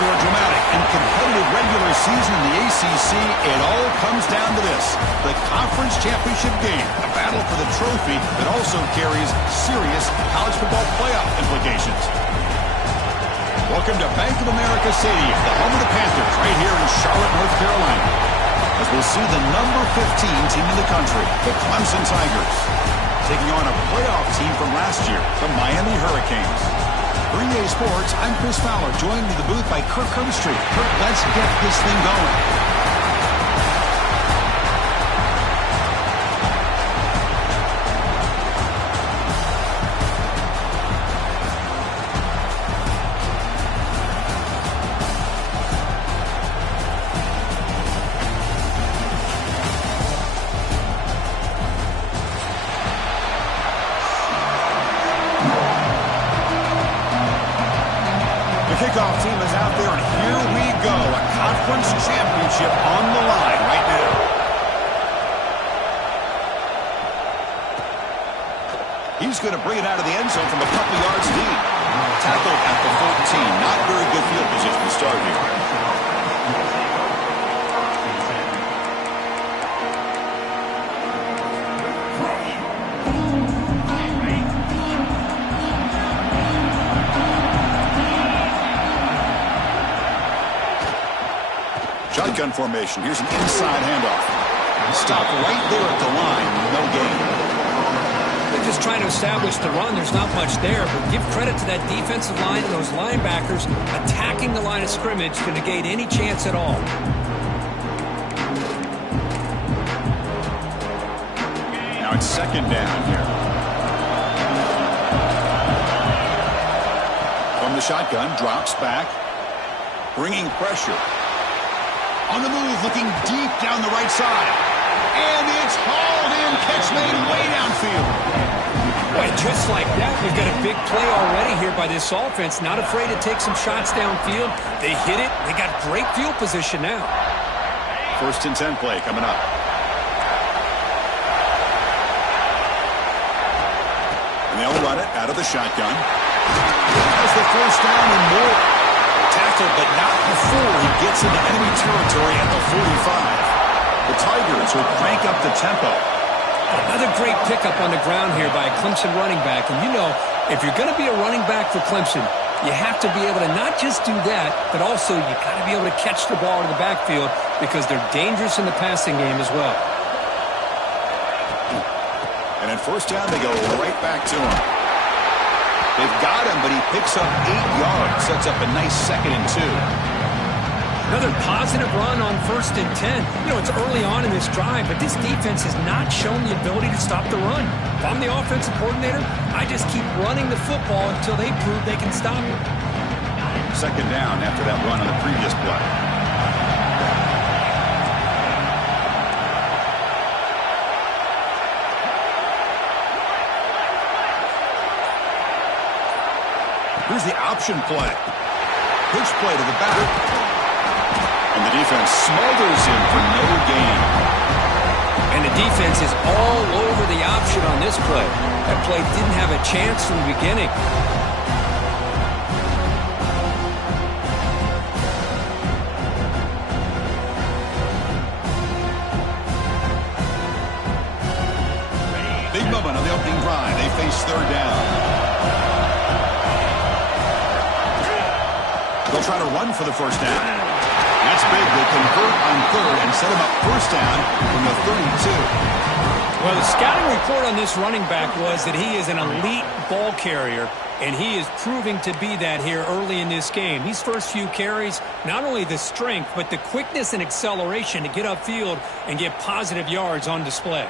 After a dramatic and competitive regular season in the ACC, it all comes down to this: the conference championship game, a battle for the trophy that also carries serious college football playoff implications. Welcome to Bank of America Stadium, the home of the Panthers, right here in Charlotte, North Carolina, as we'll see the number 15 team in the country, the Clemson Tigers, taking on a playoff team from last year, the Miami Hurricanes. For EA Sports, I'm Chris Fowler, joined in the booth by Kirk Herbstreit. Kirk, let's get this thing going. Kickoff team is out there, and here we go. A conference championship on the line right now. He's going to bring it out of the end zone from a couple yards deep. Tackled at the 14. Not very good field position to start here. Shotgun formation. Here's an inside handoff. Stop right there at the line. No gain. They're just trying to establish the run. There's not much there, but give credit to that defensive line and those linebackers attacking the line of scrimmage to negate any chance at all. Now it's second down here. From the shotgun, drops back, bringing pressure. On the move, looking deep down the right side. And it's hauled in. Catch made way downfield. Boy, just like that, we've got a big play already here by this offense. Not afraid to take some shots downfield. They hit it. They got great field position now. 1st and 10 play coming up. And they'll run it out of the shotgun. Has the 1st down and more. Tackled, but not before he gets into enemy territory at the 45. The Tigers will crank up the tempo. Another great pickup on the ground here by a Clemson running back. And you know, if you're going to be a running back for Clemson, you have to be able to not just do that, but also you got to be able to catch the ball in the backfield because they're dangerous in the passing game as well. And at 1st down, they go right back to him. They've got him, but he picks up 8 yards. Sets up a nice 2nd and 2. Another positive run on 1st and 10. You know, it's early on in this drive, but this defense has not shown the ability to stop the run. If I'm the offensive coordinator, I just keep running the football until they prove they can stop it. 2nd down after that run on the previous play. Here's the option play. Pitch play to the back. And the defense smothers him for no gain. And the defense is all over the option on this play. That play didn't have a chance from the beginning. Big moment on the opening drive. They face 3rd down. They'll try to run for the 1st down. That's big. They convert on 3rd and set him up 1st down from the 32. Well, the scouting report on this running back was that he is an elite ball carrier, and he is proving to be that here early in this game. These first few carries, not only the strength, but the quickness and acceleration to get upfield and get positive yards on display.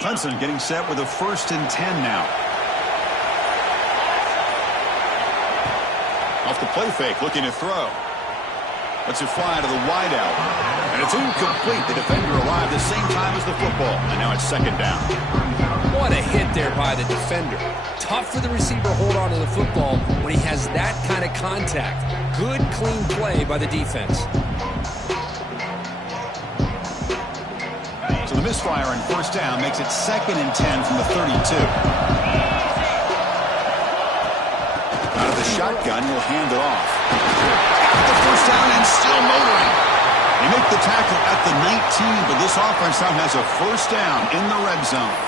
Clemson getting set with a 1st and 10 now. Off the play fake, looking to throw. Lets it fly to the wideout. And it's incomplete. The defender arrived the same time as the football. And now it's 2nd down. What a hit there by the defender. Tough for the receiver to hold on to the football when he has that kind of contact. Good, clean play by the defense. So the misfire on 1st down makes it 2nd and 10 from the 32. Out of the shotgun, he'll hand it off. Got the 1st down and still motoring. They make the tackle at the 19, but this offense now has a 1st down in the red zone.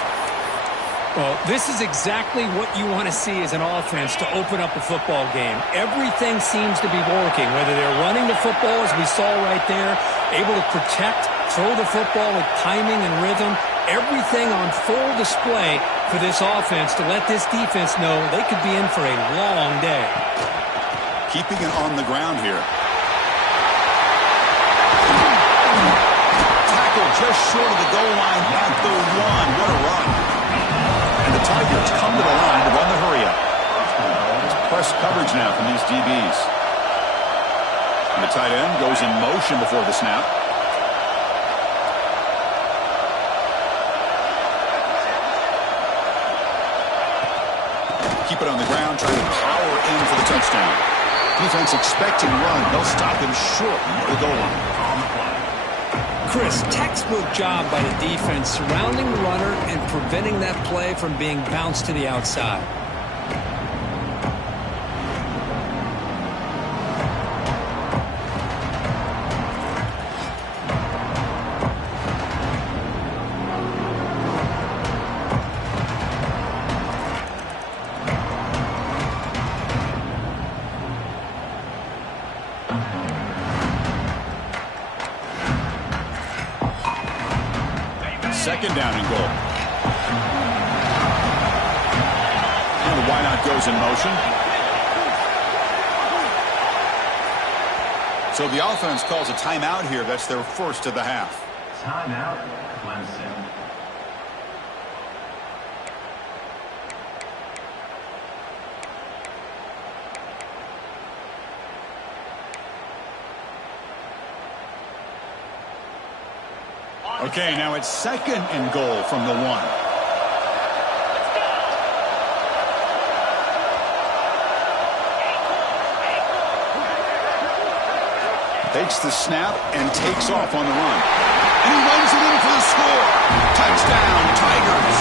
Well, this is exactly what you want to see as an offense to open up a football game. Everything seems to be working, whether they're running the football, as we saw right there, able to protect, throw the football with timing and rhythm. Everything on full display for this offense to let this defense know they could be in for a long day. Keeping it on the ground here. Tackle just short of the goal line at the 1. What a run. And the Tigers come to the line to run the hurry-up. It's press coverage now from these DBs. And the tight end goes in motion before the snap. Keep it on the ground, trying to power in for the touchdown. Defense expecting run. They'll stop him short of the goal line. Chris, textbook job by the defense surrounding the runner and preventing that play from being bounced to the outside. Second down and goal. And the wideout goes in motion. So the offense calls a timeout here. That's their first of the half. Timeout, Clemson. Okay, now it's second and goal from the 1. Takes the snap and takes off on the run. And he runs it in for the score. Touchdown, Tigers.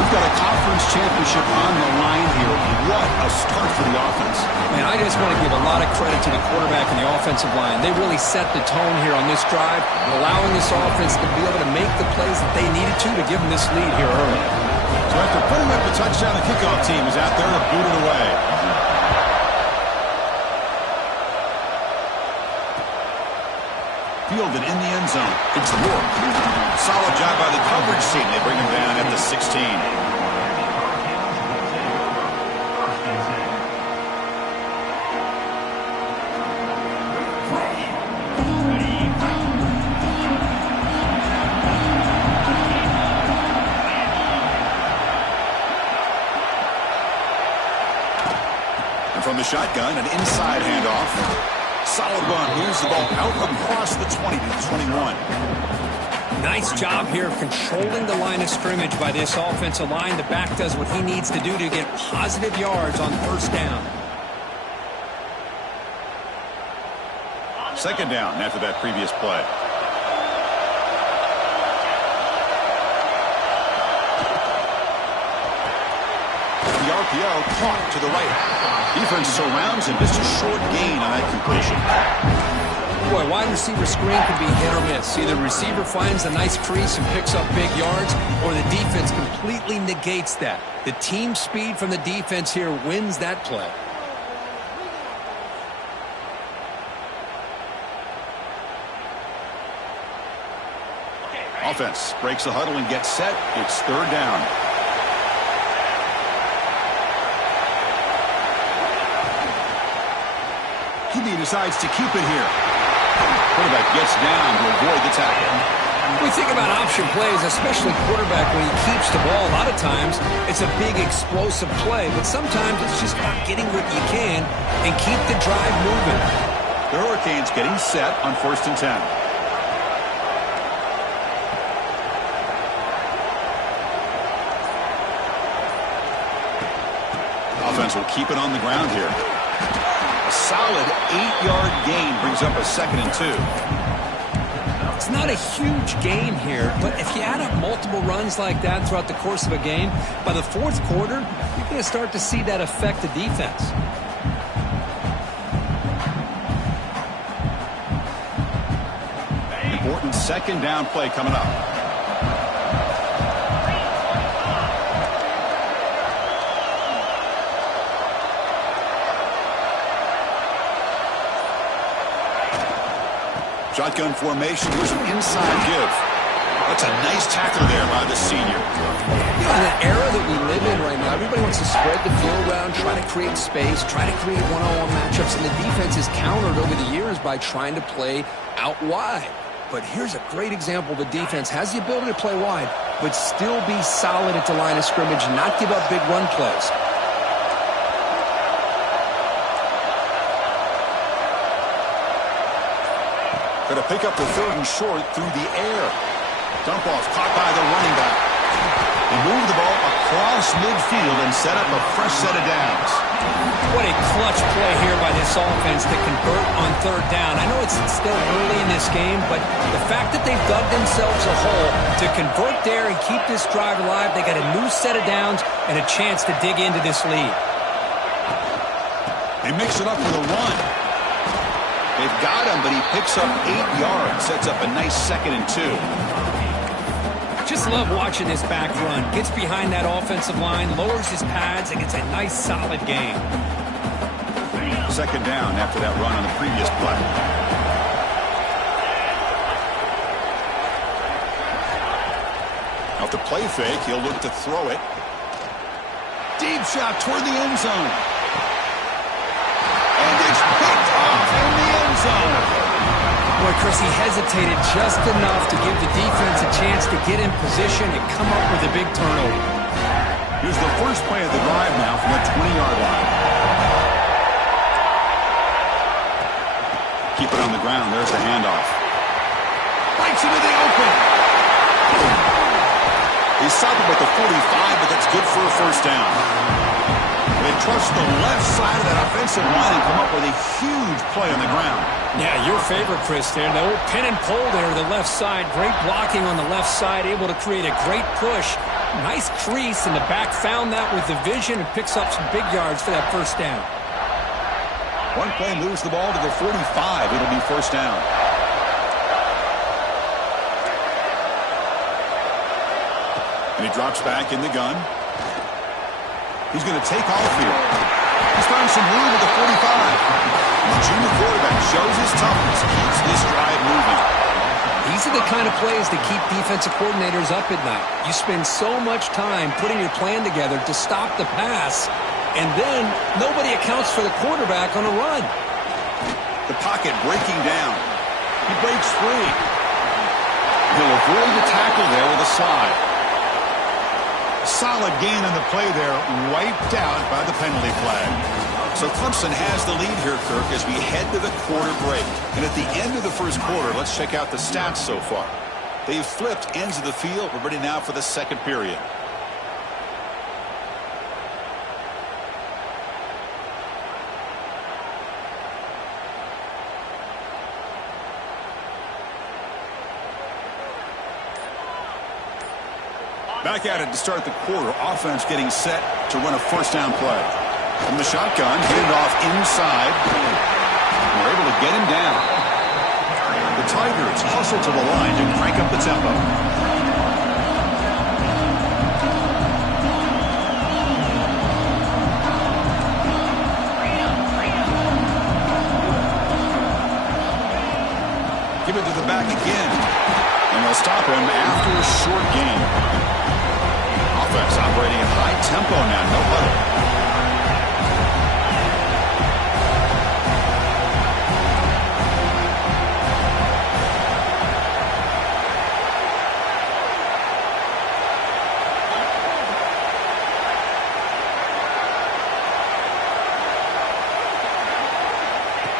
We've got a conference championship on the line here. What a start for the offense. Man, I just want to give a lot of credit to the quarterback and the offensive line. They really set the tone here on this drive, allowing this offense to be able to make the plays that they needed to give them this lead here early. So after putting up the touchdown, the kickoff team is out there to boot it away. Fielded in the end zone. It's Rourke. Solid job by the coverage team. They bring him down at the 16. And from the shotgun, an inside handoff. Solid run. Moves the ball out across the 20 to the 21. Nice job here of controlling the line of scrimmage by this offensive line. The back does what he needs to do to get positive yards on first down. Second down after that previous play. The RPO caught to the right. Defense surrounds him. Just a short gain on that completion. Boy, wide receiver screen can be hit or miss. Either the receiver finds a nice crease and picks up big yards, or the defense completely negates that. The team speed from the defense here wins that play. Offense breaks the huddle and gets set. It's third down. He decides to keep it here. Quarterback gets down to avoid the tackle. We think about option plays, especially quarterback, when he keeps the ball. A lot of times, it's a big explosive play, but sometimes it's just about getting what you can and keep the drive moving. The Hurricanes getting set on 1st and 10. Offense will keep it on the ground here. A solid 8-yard gain brings up a 2nd and 2. It's not a huge gain here, but if you add up multiple runs like that throughout the course of a game, by the 4th quarter, you're going to start to see that affect the defense. Important 2nd down play coming up. Shotgun formation. Here's an inside give. That's a nice tackle there by the senior. In the era that we live in right now, everybody wants to spread the field around, try to create space, try to create one-on-one matchups, and the defense is countered over the years by trying to play out wide. But here's a great example. The defense has the ability to play wide, but still be solid at the line of scrimmage, not give up big run plays. Going to pick up the 3rd and short through the air. Dump off caught by the running back. They move the ball across midfield and set up a fresh set of downs. What a clutch play here by this offense to convert on third down. I know it's still early in this game, but the fact that they've dug themselves a hole to convert there and keep this drive alive, they got a new set of downs and a chance to dig into this lead. They mix it up with a run. They've got him, but he picks up 8 yards, sets up a nice 2nd and 2. Just love watching this back run. Gets behind that offensive line, lowers his pads, and gets a nice solid gain. 2nd down after that run on the previous play. Off the play fake, he'll look to throw it. Deep shot toward the end zone. And it's picked off in the end zone. Boy, Chris, he hesitated just enough to give the defense a chance to get in position and come up with a big turnover. Here's the first play of the drive now from the 20-yard line. Keep it on the ground. There's the handoff. Bites into the open. He's stopped at the 45, but that's good for a first down. They trust the left side of that offensive line and come up with a huge play on the ground. Yeah, your favorite, Chris, there. The old pin and pull there to the left side. Great blocking on the left side, able to create a great push. Nice crease, and the back found that with the vision and picks up some big yards for that first down. One play moves the ball to the 45. It'll be first down. And he drops back in the gun. He's going to take off here. He's found some room at the 45. The junior quarterback shows his toughness, keeps this drive moving. These are the kind of plays that keep defensive coordinators up at night. You spend so much time putting your plan together to stop the pass, and then nobody accounts for the quarterback on a run. The pocket breaking down. He breaks free. He'll avoid the tackle there with a slide. Solid gain on the play there, wiped out by the penalty flag. So Clemson has the lead here, Kirk, as we head to the quarter break. And at the end of the first quarter, let's check out the stats so far. They've flipped ends of the field. We're ready now for the second period. Back at it to start the quarter. Offense getting set to run a first down play. From the shotgun, get it off inside. We're able to get him down. The Tigers hustle to the line to crank up the tempo. Give it to the back again. And they'll stop him after a short gain. Offense operating at high tempo now, no huddle.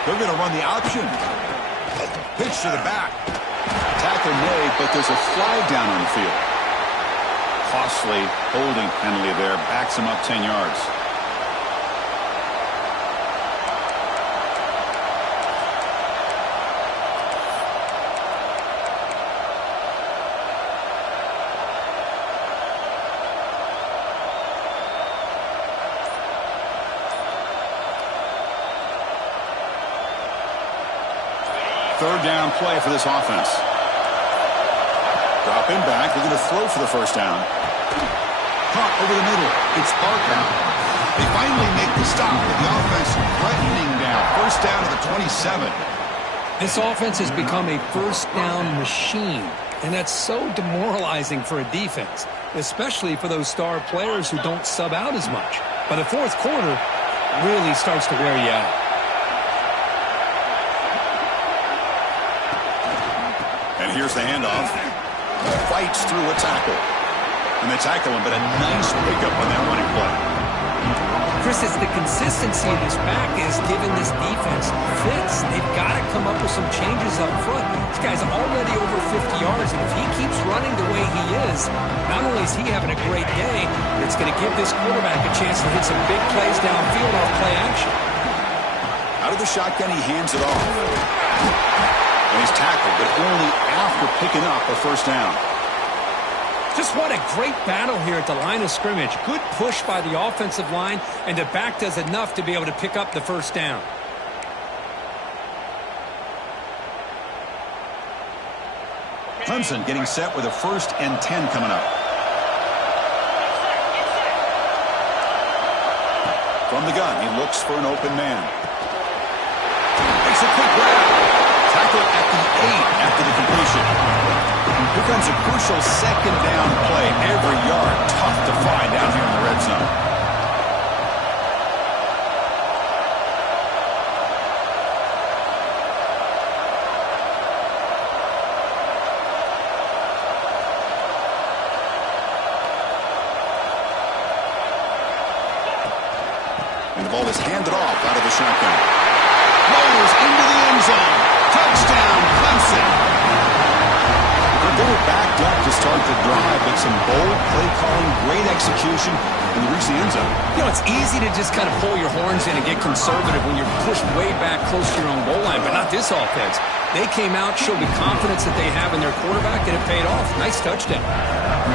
They're going to run the option. Pitch to the back. Tackle made, but there's a flag down on the field. Costly holding penalty there. Backs him up 10 yards. Third down play for this offense. Drop him back. They're going to throw for the first down. Caught over the middle. It's Barker. They finally make the stop with the offense threatening down. First down to the 27. This offense has become a first down machine, and that's so demoralizing for a defense, especially for those star players who don't sub out as much. By the fourth quarter, really starts to wear you out. And here's the handoff. Fights through a tackle. And they tackle him, but a nice pickup on that running play. Chris, it's the consistency of this back is giving this defense fits. They've got to come up with some changes up front. This guy's already over 50 yards, and if he keeps running the way he is, not only is he having a great day, but it's going to give this quarterback a chance to hit some big plays downfield off play action. Out of the shotgun, he hands it off. And he's tackled, but only after picking up a first down. Just what a great battle here at the line of scrimmage. Good push by the offensive line, and the back does enough to be able to pick up the first down. Clemson getting set with a 1st and 10 coming up. From the gun, he looks for an open man. Makes a quick grab. Tackle at the 8 after the completion. Here comes a crucial 2nd down play. Every yard tough to find down here in the red zone. And the ball is handed off out of the shotgun. Rolls into the end zone. Touchdown, Clemson. They were backed up to start the drive, but some bold play calling, great execution, and they reach the end zone. You know, it's easy to just kind of pull your horns in and get conservative when you're pushed way back close to your own goal line, but not this offense. They came out, showed the confidence that they have in their quarterback, and it paid off. Nice touchdown.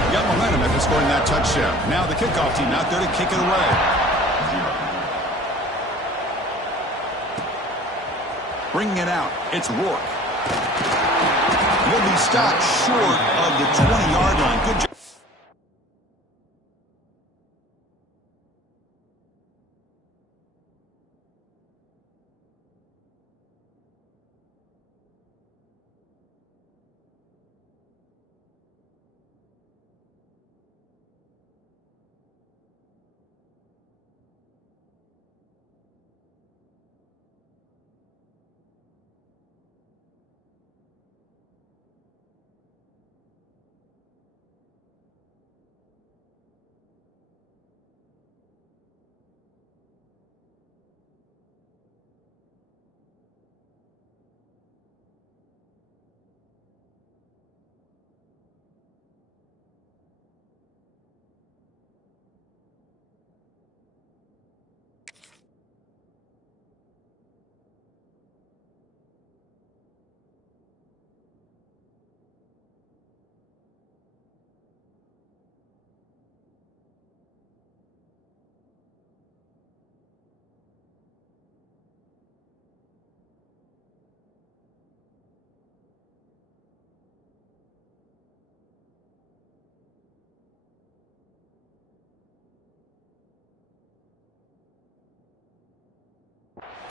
Got momentum after scoring that touchdown. Now the kickoff team out there to kick it away. Bringing it out, it's Rourke. Will be stopped short of the 20-yard line. Good job.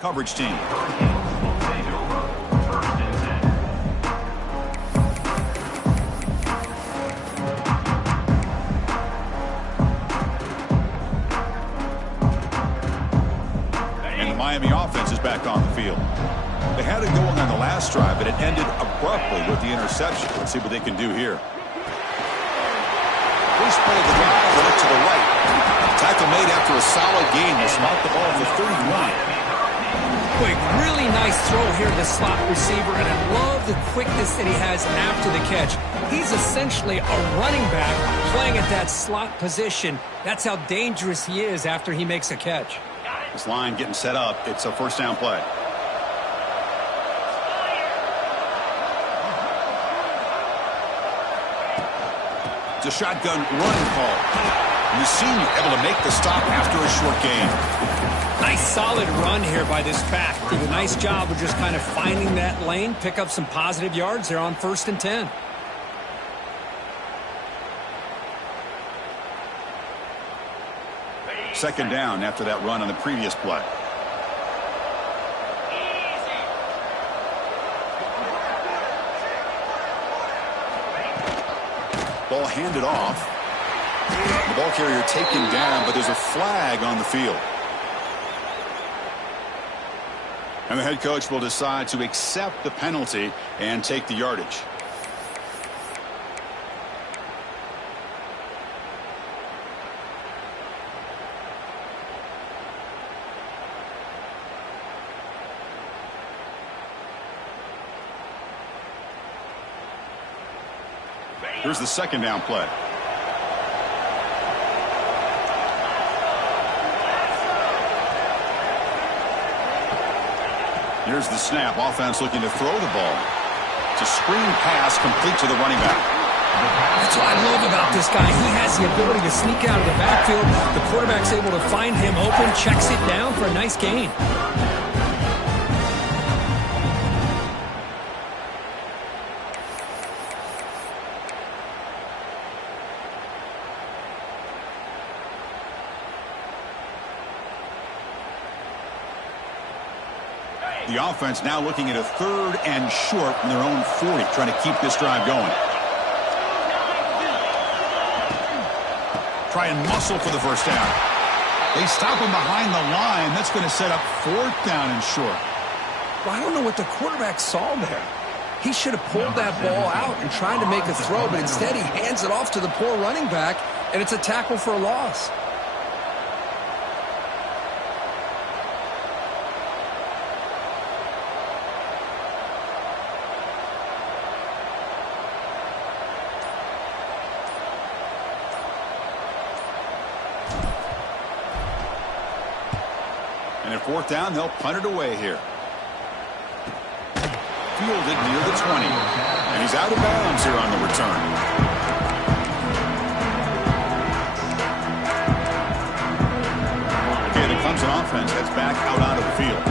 Coverage team. And the Miami offense is back on the field. They had it going on the last drive, but it ended abruptly with the interception. Let's see what they can do here. First play of the drive, put it to the right. Tackle made after a solid gain. They spot the ball for 31. Quick, really nice throw here to the slot receiver, and I love the quickness that he has after the catch. He's essentially a running back playing at that slot position. That's how dangerous he is after he makes a catch. This line getting set up. It's a first down play. It's a shotgun run call. And the senior able to make the stop after a short gain. Nice solid run here by this back. Did a nice job of just kind of finding that lane, pick up some positive yards. They're on 1st and 10. Second down after that run on the previous play. Ball handed off. The ball carrier taken down, but there's a flag on the field. And the head coach will decide to accept the penalty and take the yardage. Here's the second down play. Here's the snap. Offense looking to throw the ball. It's a screen pass complete to the running back. That's what I love about this guy. He has the ability to sneak out of the backfield. The quarterback's able to find him open, checks it down for a nice gain. The offense now looking at a 3rd and short from their own 40, trying to keep this drive going. Try and muscle for the first down. They stop him behind the line. That's going to set up 4th down and short. Well, I don't know what the quarterback saw there. He should have pulled that ball out and tried to make a throw, but instead he hands it off to the poor running back, and it's a tackle for a loss. And at 4th down, they'll punt it away here. Fielded near the 20. And he's out of bounds here on the return. Okay, the Clemson offense heads back out onto the field.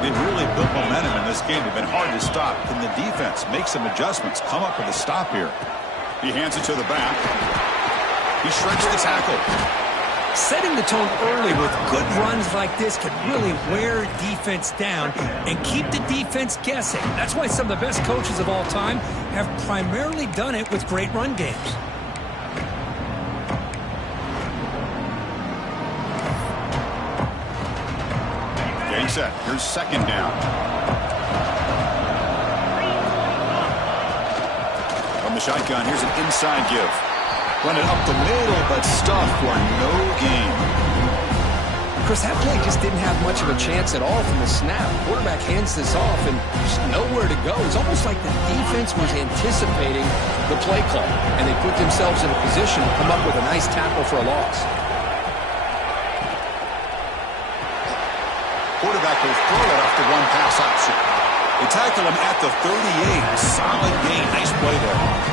They've really built momentum in this game. They've been hard to stop. Can the defense make some adjustments, come up with a stop here? He hands it to the back. He shrinks the tackle. Setting the tone early with good runs like this can really wear defense down and keep the defense guessing. That's why some of the best coaches of all time have primarily done it with great run games. Getting set. Here's 2nd down. From the shotgun, here's an inside give. Run it up the middle, but stuffed for no gain. Chris, that play just didn't have much of a chance at all from the snap. Quarterback hands this off, and there's nowhere to go. It's almost like the defense was anticipating the play call, and they put themselves in a position to come up with a nice tackle for a loss. Quarterback will throw it off the one pass option. They tackle him at the 38. Solid gain. Nice play there.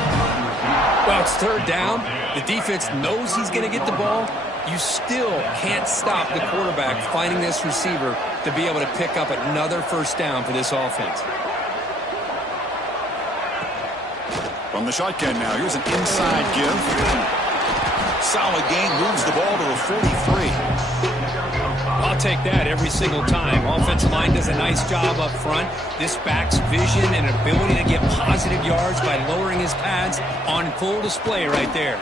Well, it's 3rd down. The defense knows he's going to get the ball. You still can't stop the quarterback finding this receiver to be able to pick up another 1st down for this offense. From the shotgun now, here's an inside give. Solid gain, moves the ball to the 43. I'll take that every single time. Offensive line does a nice job up front. This back's vision and ability to get positive yards by lowering his pads on full display right there.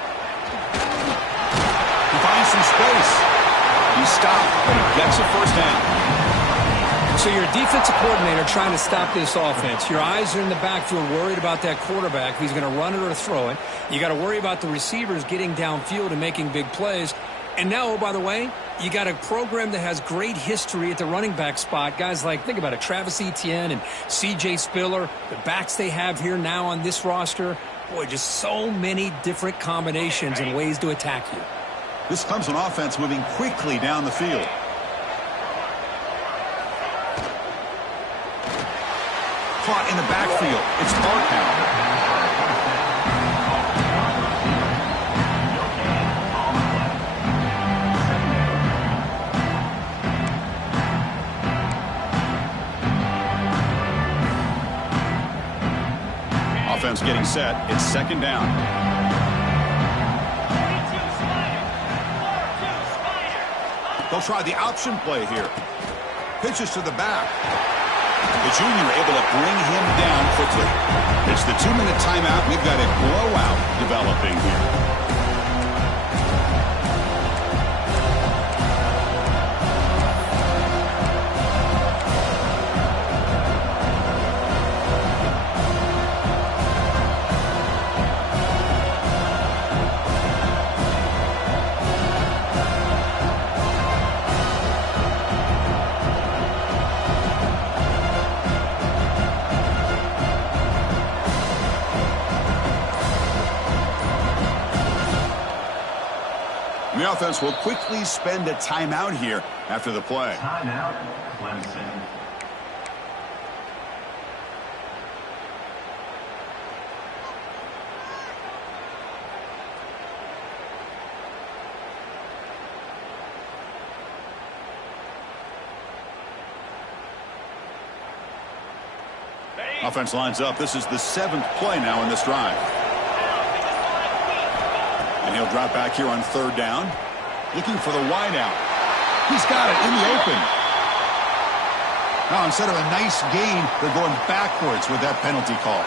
He finds some space. He stopped, but he gets a 1st down. So you're a defensive coordinator trying to stop this offense. Your eyes are in the backfield worried about that quarterback, if he's going to run it or throw it. You got to worry about the receivers getting downfield and making big plays. And now, oh, by the way, you got a program that has great history at the running back spot. Guys like, think about it, Travis Etienne and C.J. Spiller, the backs they have here now on this roster. Boy, just so many different combinations and ways to attack you. This Clemson offense moving quickly down the field. Caught in the backfield. It's Clark now. Offense getting set. It's 2nd down. They'll try the option play here. Pitches to the back. The junior able to bring him down quickly. It's the 2-minute timeout. We've got a blowout developing here. The offense will quickly spend a timeout here after the play. Timeout, Clemson. Offense lines up. This is the 7th play now in this drive. And he'll drop back here on 3rd down. Looking for the wide out. He's got it in the open. Now, instead of a nice gain, they're going backwards with that penalty call.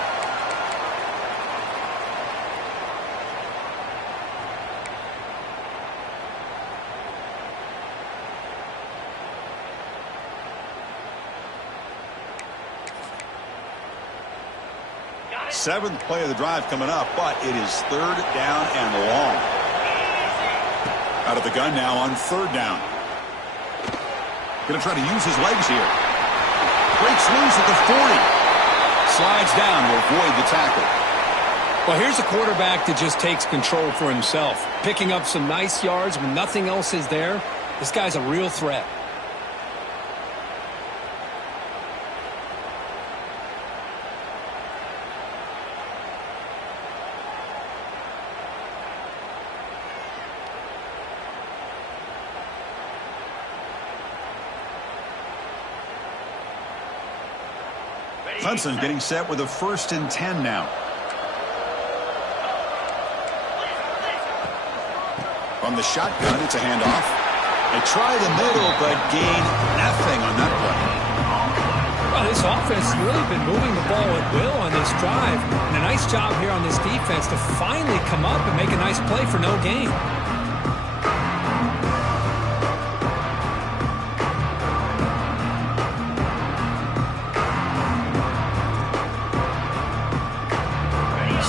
Seventh play of the drive coming up, but it is 3rd down and long. Out of the gun now on 3rd down. Going to try to use his legs here. Breaks loose at the 40. Slides down to avoid the tackle. Well, here's a quarterback that just takes control for himself. Picking up some nice yards when nothing else is there. This guy's a real threat. Clemson getting set with a 1st and 10 now. From the shotgun, it's a handoff. They try the middle, but gain nothing on that play. Well, this offense has really been moving the ball at will on this drive. And a nice job here on this defense to finally come up and make a nice play for no gain.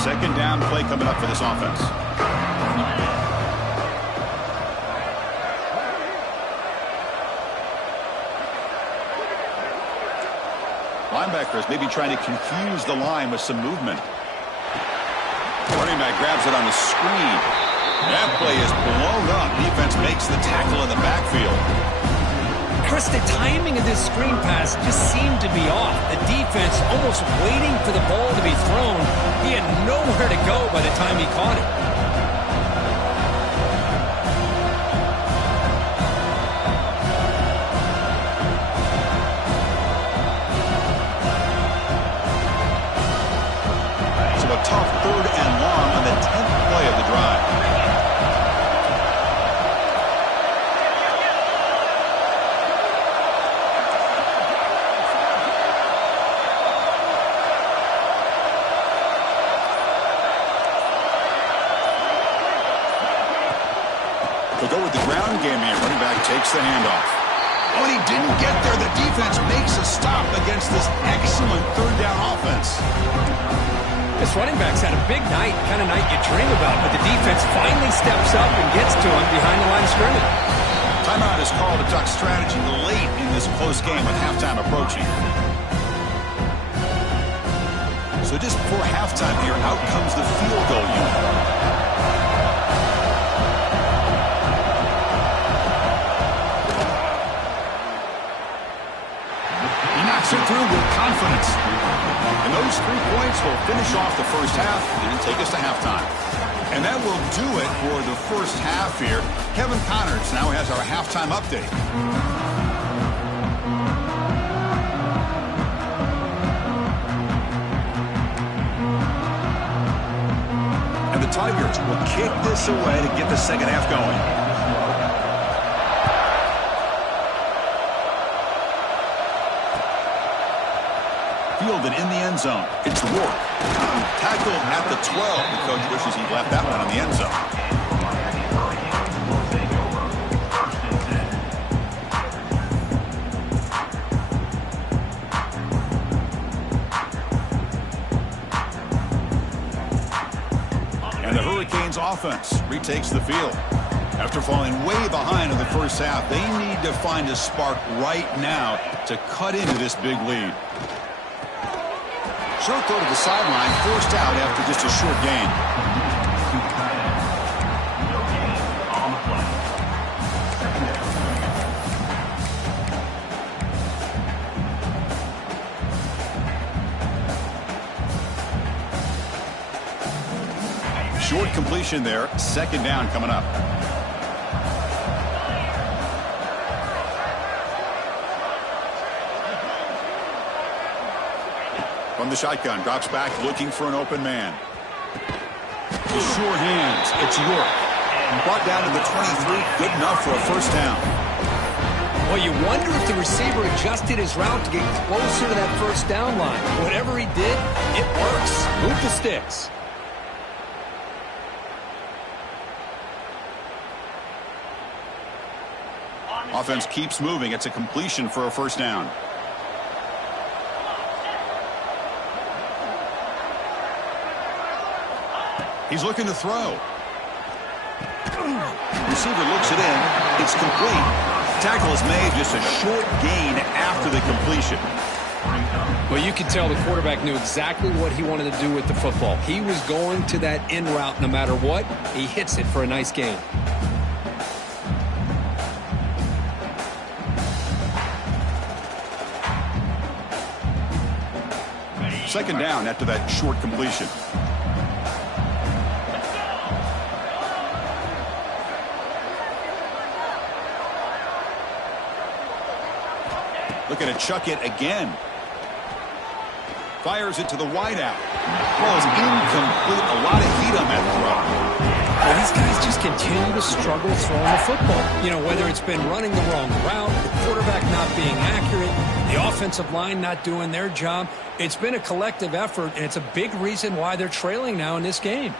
Second down play coming up for this offense. Linebackers maybe trying to confuse the line with some movement. Running back grabs it on the screen. That play is blown up. Defense makes the tackle in the backfield. Chris, the timing of this screen pass just seemed to be off. The defense almost waiting for the ball to be thrown. He had nowhere to go by the time he caught it. So a tough 3rd and long on the 10th play of the drive. They'll go with the ground game here. Running back takes the handoff. Oh, and he didn't get there. The defense makes a stop against this excellent 3rd down offense. This running back's had a big night, kind of night you dream about, but the defense finally steps up and gets to him behind the line of scrimmage. Timeout is called to talk strategy late in this close game with halftime approaching. So just before halftime here, out comes the field goal unit. It through with confidence. And those 3 points will finish off the first half and take us to halftime. And that will do it for the first half here. Kevin Connors now has our halftime update. And the Tigers will kick this away to get the second half going. Fielded in the end zone. It's Rourke. Tackled at the 12. The coach wishes he'd left that one on the end zone. And the Hurricanes offense retakes the field. After falling way behind in the first half, they need to find a spark right now to cut into this big lead. Short throw to the sideline, forced out after just a short gain. On the play. Short completion there. Second down coming up. From the shotgun, drops back looking for an open man. The sure hands. It's York. Brought down to the 23. Good enough for a first down. Well, you wonder if the receiver adjusted his route to get closer to that first down line. Whatever he did, it works. Move the sticks. Offense keeps moving. It's a completion for a first down. He's looking to throw. Receiver looks it in. It's complete. Tackle is made, just a short gain after the completion. Well, you could tell the quarterback knew exactly what he wanted to do with the football. He was going to that in route no matter what. He hits it for a nice gain. Second down after that short completion. Looking to chuck it again. Fires it to the wideout. Ball is incomplete. A lot of heat on that throw. Well, these guys just continue to struggle throwing the football. You know, whether it's been running the wrong route, the quarterback not being accurate, the offensive line not doing their job. It's been a collective effort, and it's a big reason why they're trailing now in this game.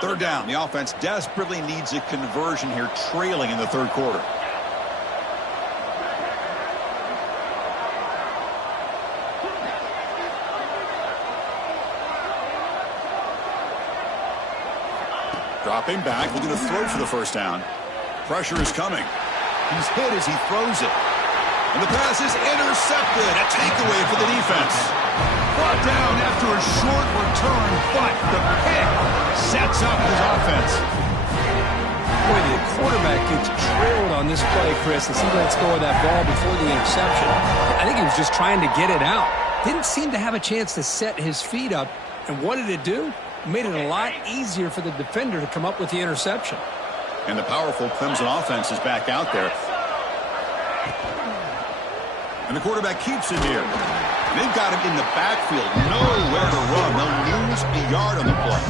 Third down. The offense desperately needs a conversion here, trailing in the third quarter. Dropping back, looking to throw for the first down. Pressure is coming. He's hit as he throws it. And the pass is intercepted. A takeaway for the defense. Brought down after a short return, but the pick sets up his offense. Boy, the quarterback gets trailed on this play, Chris, as he lets go of that ball before the interception. I think he was just trying to get it out. Didn't seem to have a chance to set his feet up. And what did it do? Made it a lot easier for the defender to come up with the interception. And the powerful Clemson offense is back out there. And the quarterback keeps it here. They've got him in the backfield. Nowhere to run. They'll lose a yard on the play.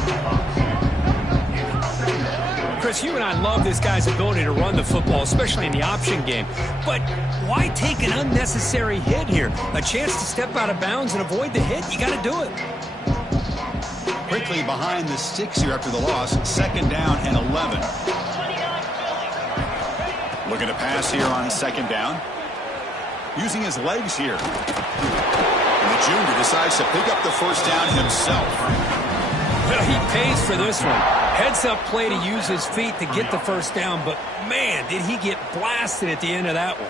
Chris, you and I love this guy's ability to run the football, especially in the option game. But why take an unnecessary hit here? A chance to step out of bounds and avoid the hit? You got to do it. Quickly behind the sticks here after the loss. Second down and 11. Looking to pass here on second down. Using his legs here. And the junior decides to pick up the first down himself. Well, he pays for this one. Heads-up play to use his feet to get the first down, but man, did he get blasted at the end of that one.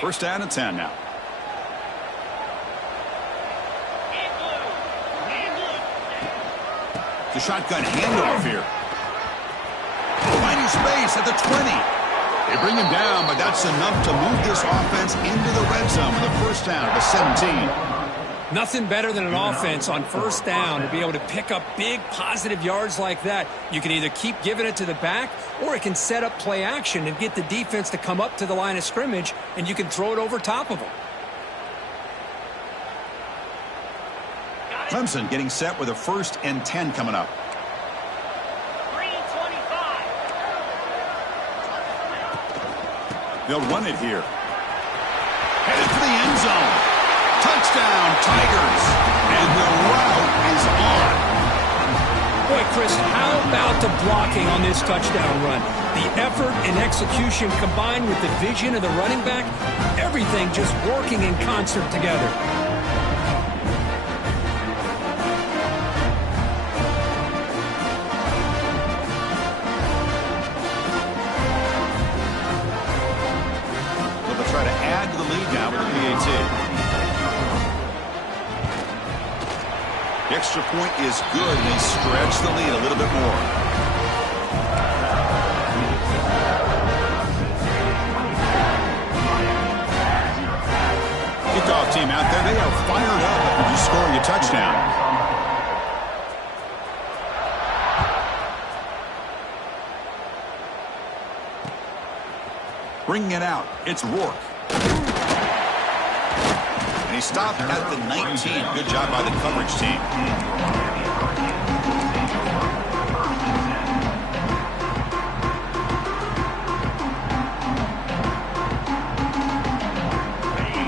First down and 10 now. The shotgun handoff here. Finding space at the 20. They bring him down, but that's enough to move this offense into the red zone with a first down at the 17. Nothing better than an offense on first down to be able to pick up big positive yards like that. You can either keep giving it to the back, or it can set up play action and get the defense to come up to the line of scrimmage, and you can throw it over top of them. Clemson getting set with a first and 10 coming up. They'll run it here. Headed for the end zone. Touchdown, Tigers. And the route is on. Boy, Chris, how about the blocking on this touchdown run? The effort and execution combined with the vision of the running back, everything just working in concert together. They'll try to add to the lead now with the PAT. extra point is good, and they stretch the lead a little bit more. Kickoff team out there. They are fired up after just scoring a touchdown. Bringing it out, it's Rourke. And he stopped at the 19. Good job by the coverage team.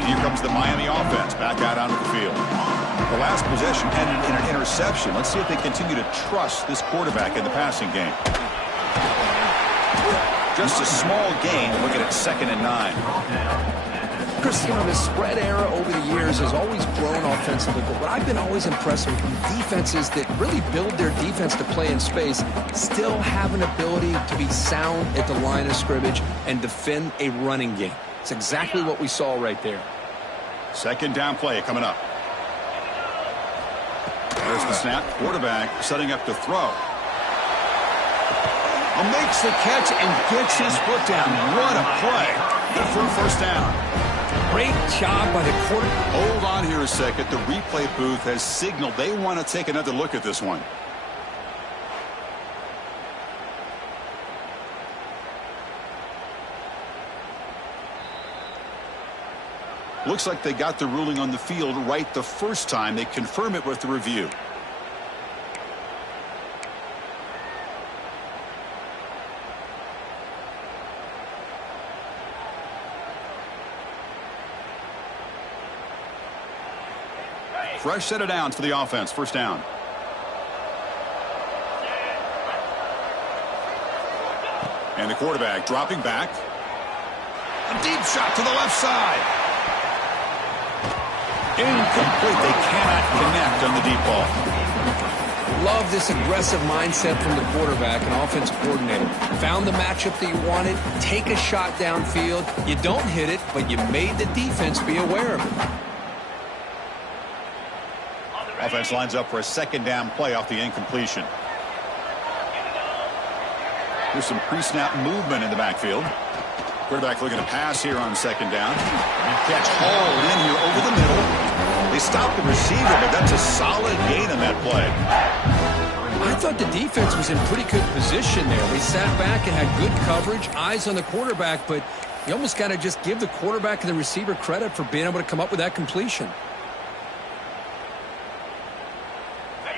Here comes the Miami offense back out onto the field. The last possession ended in an interception. Let's see if they continue to trust this quarterback in the passing game. Just a small gain. Look at it, 2nd and 9. Chris, you know, the spread era over the years has always grown offensively, but what I've been always impressed with defenses that really build their defense to play in space still have an ability to be sound at the line of scrimmage and defend a running game. It's exactly what we saw right there. 2nd down play coming up. There's the snap. Quarterback setting up to throw. Makes the catch and gets his foot down. What a play. Good for a 1st down. Great job by the quarterback. Hold on here a second. The replay booth has signaled they want to take another look at this one. Looks like they got the ruling on the field right the first time. They confirm it with the review. Fresh set of downs for the offense. 1st down. And the quarterback dropping back. A deep shot to the left side. Incomplete. They cannot connect on the deep ball. Love this aggressive mindset from the quarterback and offensive coordinator. Found the matchup that you wanted. Take a shot downfield. You don't hit it, but you made the defense be aware of it. Offense lines up for a 2nd down play off the incompletion. There's some pre-snap movement in the backfield. Quarterback looking to pass here on 2nd down. Catch hauled in here over the middle. They stop the receiver, but that's a solid gain on that play. I thought the defense was in pretty good position there. They sat back and had good coverage, eyes on the quarterback, but you almost got to just give the quarterback and the receiver credit for being able to come up with that completion.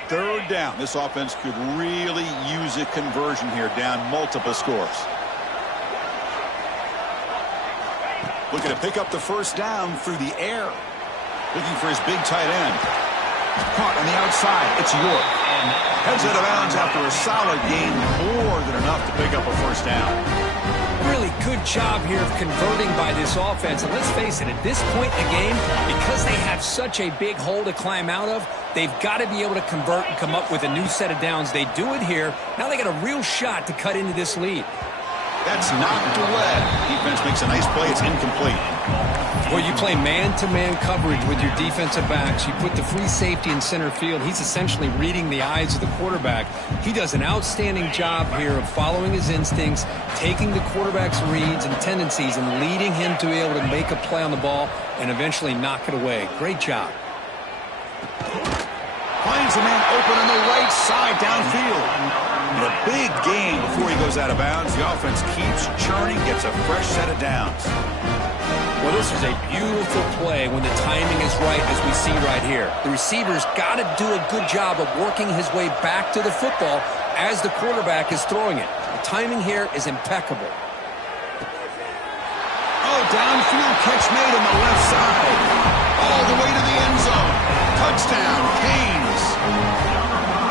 3rd down. This offense could really use a conversion here, down multiple scores. Looking to pick up the 1st down through the air. Looking for his big tight end. Caught on the outside. It's York. Heads out of bounds after a solid gain. More than enough to pick up a 1st down. Really good job here of converting by this offense. And let's face it, at this point in the game, because they have such a big hole to climb out of, they've got to be able to convert and come up with a new set of downs. They do it here. Now they got a real shot to cut into this lead. That's knocked away. Defense makes a nice play. It's incomplete. Well, you play man-to-man coverage with your defensive backs. You put the free safety in center field. He's essentially reading the eyes of the quarterback. He does an outstanding job here of following his instincts, taking the quarterback's reads and tendencies, and leading him to be able to make a play on the ball and eventually knock it away. Great job. Finds a man open on the right side downfield. And a big gain before he goes out of bounds. The offense keeps churning, gets a fresh set of downs. Well, this is a beautiful play when the timing is right, as we see right here. The receiver's got to do a good job of working his way back to the football as the quarterback is throwing it. The timing here is impeccable. Oh, downfield catch made on the left side. All the way to the end zone. Touchdown, Canes.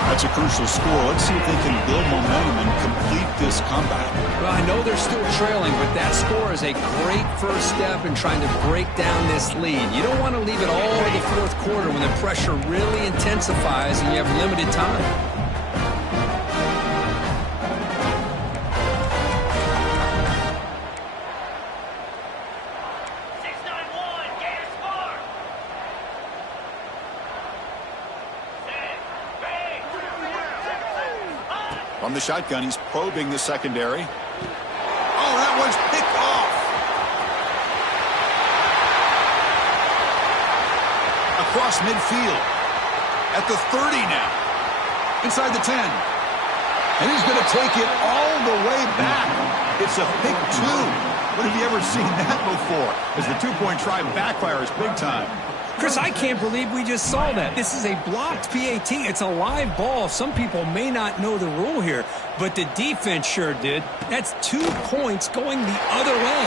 That's a crucial score. Let's see if they can build momentum and complete this comeback. Well, I know they're still trailing, but that score is a great first step in trying to break down this lead. You don't want to leave it all to the 4th quarter when the pressure really intensifies and you have limited time. From the shotgun, he's probing the secondary. Oh, that one's picked off. Across midfield. At the 30 now. Inside the 10. And he's going to take it all the way back. It's a pick 2. When have you ever seen that before? As the two-point try backfires big time. Chris, I can't believe we just saw that. This is a blocked PAT. It's a live ball. Some people may not know the rule here, but the defense sure did. That's 2 points going the other way.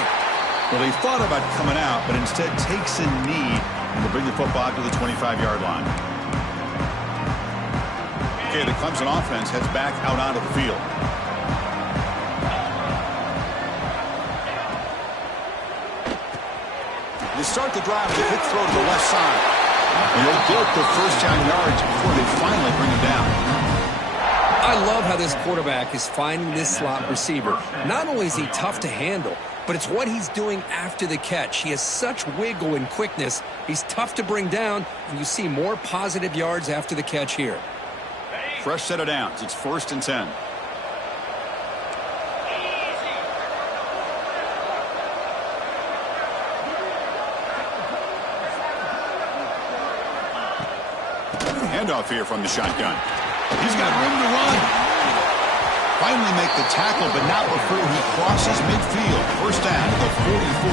Well, he thought about coming out, but instead takes a knee and will bring the football to the 25-yard line. Okay, the Clemson offense heads back out onto the field. They start the drive with a quick throw to the left side. And they'll get the first down yards before they finally bring him down. I love how this quarterback is finding this slot receiver. Not only is he tough to handle, but it's what he's doing after the catch. He has such wiggle and quickness. He's tough to bring down, and you see more positive yards after the catch here. Fresh set of downs. It's 1st and 10. Handoff here from the shotgun. He's got room to run. Finally make the tackle, but not before he crosses midfield. First down to the 44.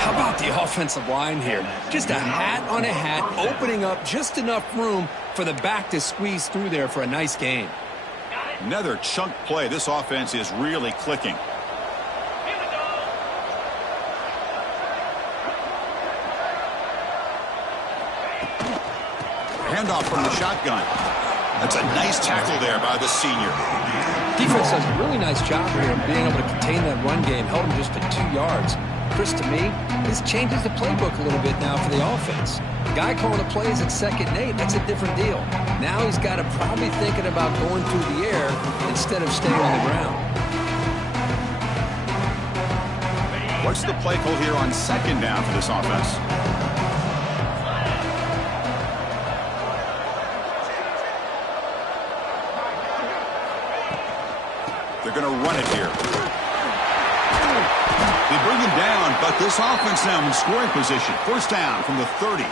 How about the offensive line here? Just a hat on a hat, opening up just enough room for the back to squeeze through there for a nice gain. Another chunk play. This offense is really clicking. Handoff from the shotgun. That's a nice tackle there by the senior. Defense does a really nice job here of being able to contain that run game, held him just to 2 yards. Chris, to me, this changes the playbook a little bit now for the offense. The guy calling the plays at 2nd and 8, that's a different deal. Now he's got to probably thinking about going through the air instead of staying on the ground. What's the play call here on 2nd down for this offense? They're going to run it here. They bring him down, but this offense now in scoring position. First down from the 30.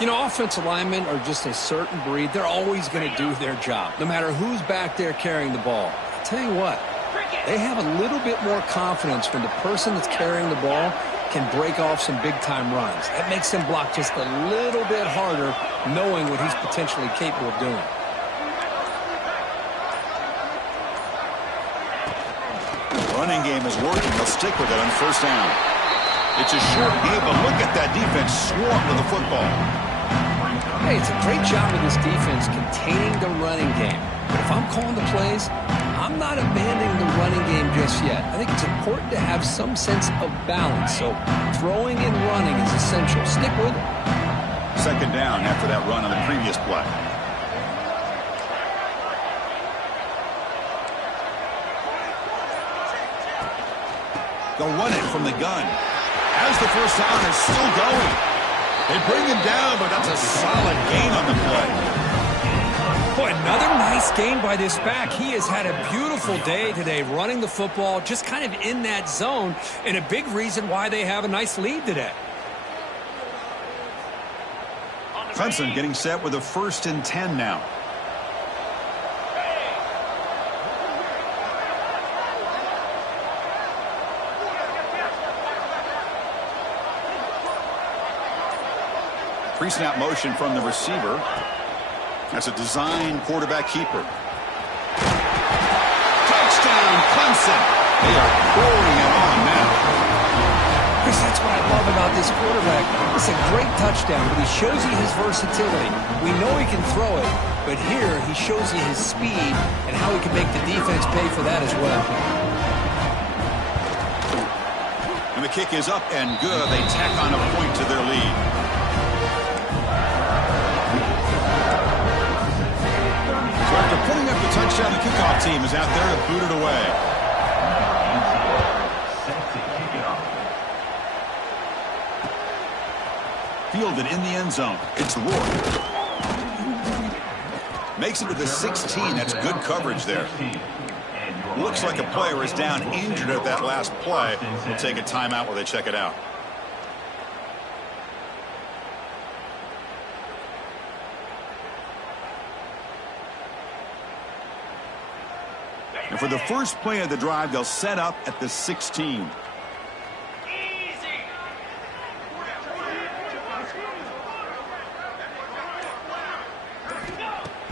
You know, offensive linemen are just a certain breed. They're always going to do their job, no matter who's back there carrying the ball. I'll tell you what, they have a little bit more confidence when the person that's carrying the ball can break off some big-time runs. That makes them block just a little bit harder, knowing what he's potentially capable of doing. Running game is working. They'll stick with it on first down. It's a short game, but look at that defense swarm to the football. Hey, it's a great job of this defense containing the running game. But if I'm calling the plays, I'm not abandoning the running game just yet. I think it's important to have some sense of balance. So throwing and running is essential. Stick with it. 2nd down after that run on the previous play. They'll run it from the gun. As the first down is still going. They bring him down, but that's a solid gain on the play. Boy, another nice game by this back. He has had a beautiful day today running the football, just kind of in that zone, and a big reason why they have a nice lead today. Clemson getting set with a 1st and 10 now. Pre-snap motion from the receiver. That's a design quarterback keeper. Touchdown, Clemson. They are pouring it on now. Chris, that's what I love about this quarterback. It's a great touchdown, but he shows you his versatility. We know he can throw it, but here he shows you his speed and how he can make the defense pay for that as well. And the kick is up and good. They tack on a point to their lead. So after putting up the touchdown, the kickoff team is out there to boot it away. Fielded in the end zone. It's Rourke. Makes it to the 16. That's good coverage there. Looks like a player is down injured at that last play. We'll take a timeout while they check it out. And for the first play of the drive, they'll set up at the 16.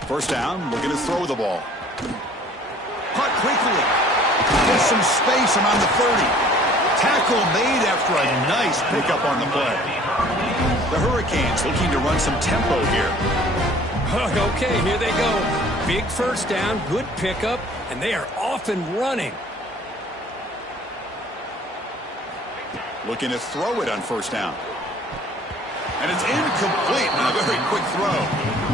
First down, looking to throw the ball. Caught quickly. Gets some space around the 30. Tackle made after a nice pickup on the play. The Hurricanes looking to run some tempo here. Okay, here they go. Big first down, good pickup, and they are off and running. Looking to throw it on first down. And it's incomplete on a very quick throw.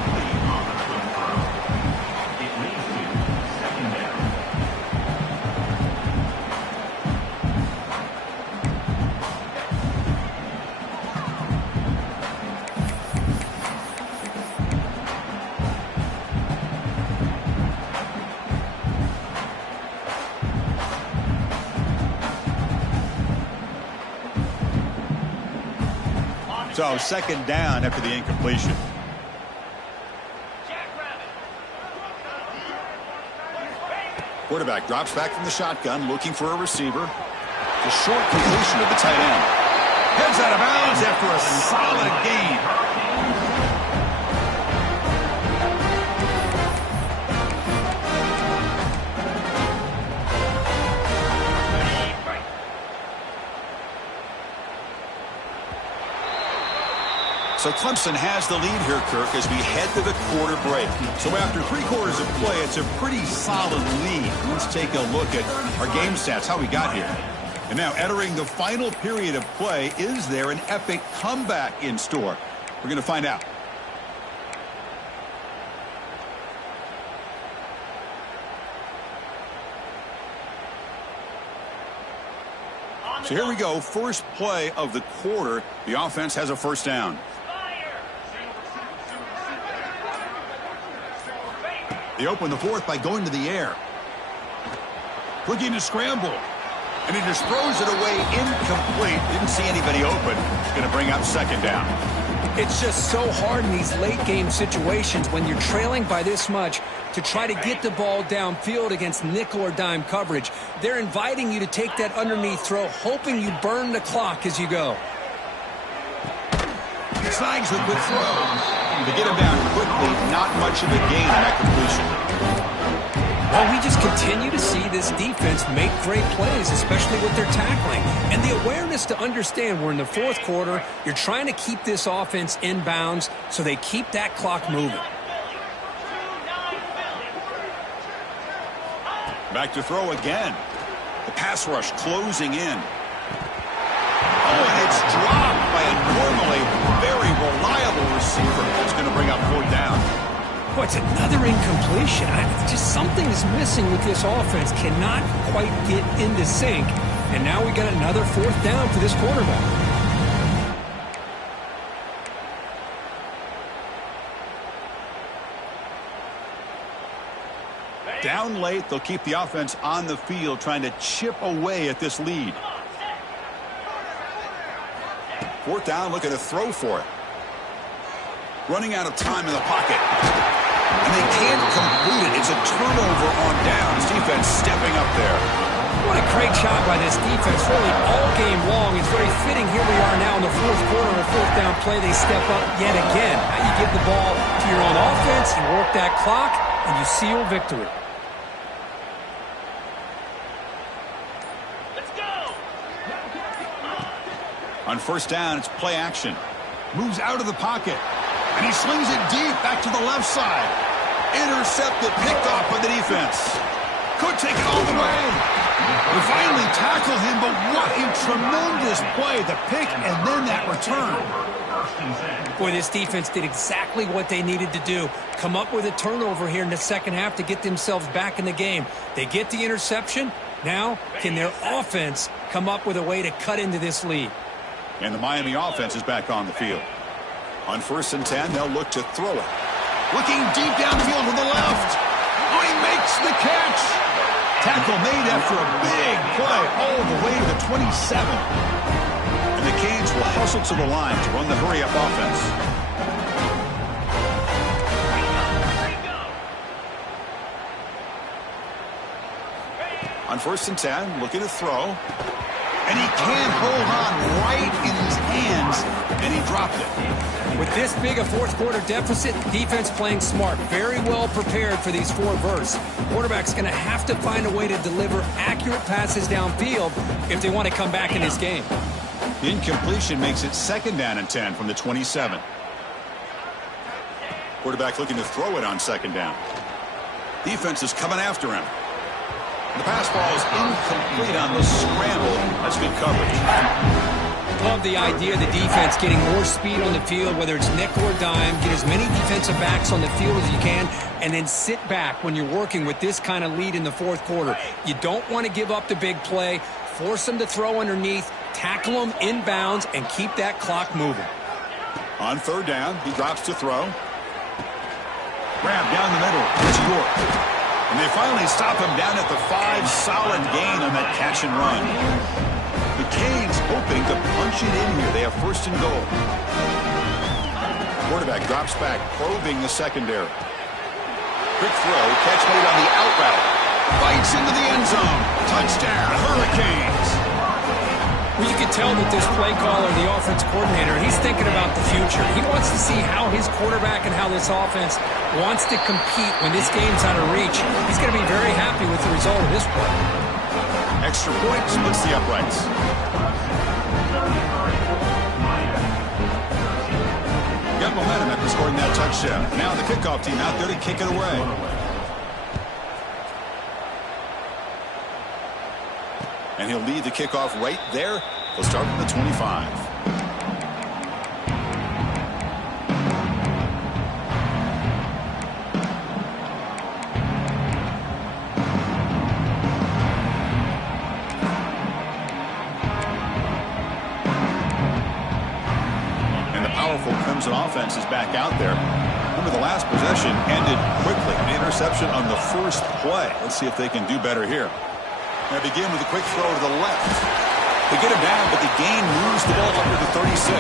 So second down after the incompletion. Quarterback drops back from the shotgun, looking for a receiver. The short completion of the tight end. Heads out of bounds after a solid gain. So Clemson has the lead here, Kirk, as we head to the quarter break. So after 3 quarters of play, it's a pretty solid lead. Let's take a look at our game stats, how we got here. And now entering the final period of play, is there an epic comeback in store? We're going to find out. So here we go, first play of the quarter. The offense has a first down. They open the fourth by going to the air. Looking to scramble. And he just throws it away incomplete. Didn't see anybody open. It's going to bring up second down. It's just so hard in these late game situations when you're trailing by this much to try to get the ball downfield against nickel or dime coverage. They're inviting you to take that underneath throw, hoping you burn the clock as you go. He snags the quick throw. To get him down quickly, not much of a gain in that completion. Well, we just continue to see this defense make great plays, especially with their tackling. And the awareness to understand we're in the fourth quarter, you're trying to keep this offense in bounds so they keep that clock moving. Back to throw again. The pass rush closing in. Oh, and it's dropped by a normally very reliable receiver. That's going to bring up fourth down. Boy, it's another incompletion. Just something is missing with this offense. Cannot quite get into sync. And now we got another fourth down for this quarterback. Down late, they'll keep the offense on the field trying to chip away at this lead. Fourth down, looking to throw for it. Running out of time in the pocket. And they can't complete it. It's a turnover on downs. Defense stepping up there. What a great job by this defense, really all game long. It's very fitting. Here we are now in the fourth quarter of a fourth down play. They step up yet again. Now you give the ball to your own offense, you work that clock, and you seal victory. On first down, it's play action. Moves out of the pocket. And he slings it deep back to the left side. Intercepted, picked off by the defense. Could take it all the way. They finally tackle him, but what a tremendous play. The pick and then that return. Boy, this defense did exactly what they needed to do. Come up with a turnover here in the second half to get themselves back in the game. They get the interception. Now, can their offense come up with a way to cut into this lead? And the Miami offense is back on the field. On 1st and 10, they'll look to throw it. Looking deep downfield to the left. Oh, he makes the catch. Tackle made after a big play all the way to the 27. And the Canes will hustle to the line to run the hurry-up offense. On 1st and 10, looking to throw. And he can't hold on right in his hands, and he dropped it. With this big a fourth-quarter deficit, defense playing smart, very well prepared for these 4 verts. Quarterback's going to have to find a way to deliver accurate passes downfield if they want to come back in this game. Incompletion makes it 2nd down and 10 from the 27. Quarterback looking to throw it on 2nd down. Defense is coming after him. The pass ball is incomplete on the scramble. That's good coverage. Love the idea of the defense getting more speed on the field, whether it's nickel or dime. Get as many defensive backs on the field as you can, and then sit back when you're working with this kind of lead in the 4th quarter. You don't want to give up the big play. Force them to throw underneath, tackle them inbounds, and keep that clock moving. On 3rd down, he drops to throw. Grab down the middle. It's York. And they finally stop him down at the 5. Solid gain on that catch and run. The Canes hoping to punch it in here. They have 1st and goal. Quarterback drops back, probing the secondary. Quick throw, catch made on the out route. Bites into the end zone. Touchdown, Hurricanes. Well, you can tell that this play caller, the offense coordinator, he's thinking about the future. He wants to see how his quarterback and how this offense wants to compete when this game's out of reach. He's going to be very happy with the result of this play. Extra point splits the uprights. Got momentum after scoring that touchdown. Now the kickoff team out there to kick it away. And he'll lead the kickoff right there. He'll start from the 25. And the powerful Clemson offense is back out there. Remember, the last possession ended quickly. An interception on the first play. Let's see if they can do better here. They begin with a quick throw to the left. They get him down, but the gain moves the ball up to the 36.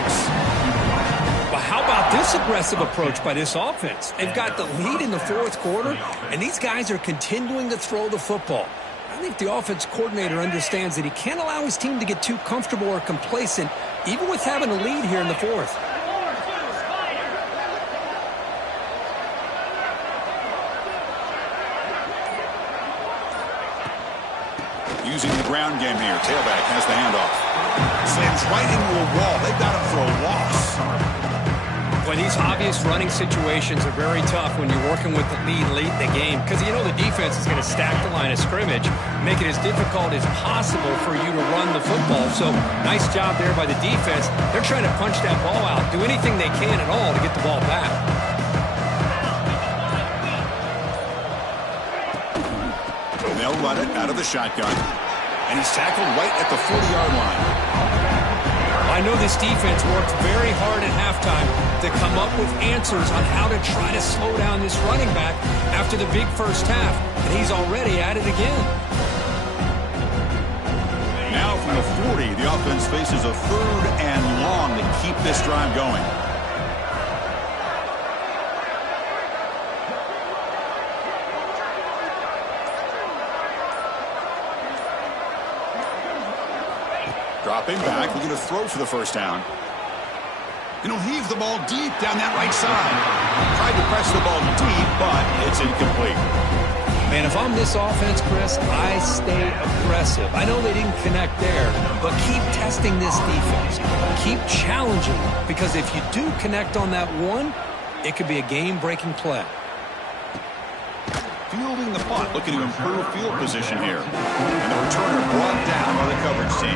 Well, how about this aggressive approach by this offense? They've got the lead in the 4th quarter, and these guys are continuing to throw the football. I think the offense coordinator understands that he can't allow his team to get too comfortable or complacent, even with having a lead here in the 4th. Using the ground game here. Tailback has the handoff. Slams right into a wall. They've got him for a loss. Well, these obvious running situations are very tough when you're working with the lead late in the game, because you know the defense is going to stack the line of scrimmage, make it as difficult as possible for you to run the football. So nice job there by the defense. They're trying to punch that ball out, do anything they can at all to get the ball back. They'll run it out of the shotgun. And he's tackled right at the 40-yard line. I know this defense worked very hard at halftime to come up with answers on how to try to slow down this running back after the big first half. And he's already at it again. Now from the 40, the offense faces a 3rd and long to keep this drive going. Dropping back, looking to throw for the 1st down. And he'll heave the ball deep down that right side. Tried to press the ball deep, but it's incomplete. Man, if I'm this offense, Chris, I stay aggressive. I know they didn't connect there, but keep testing this defense. Keep challenging them, because if you do connect on that one, it could be a game-breaking play. Fielding the punt, looking to improve field position here. And the returner brought down by the coverage team.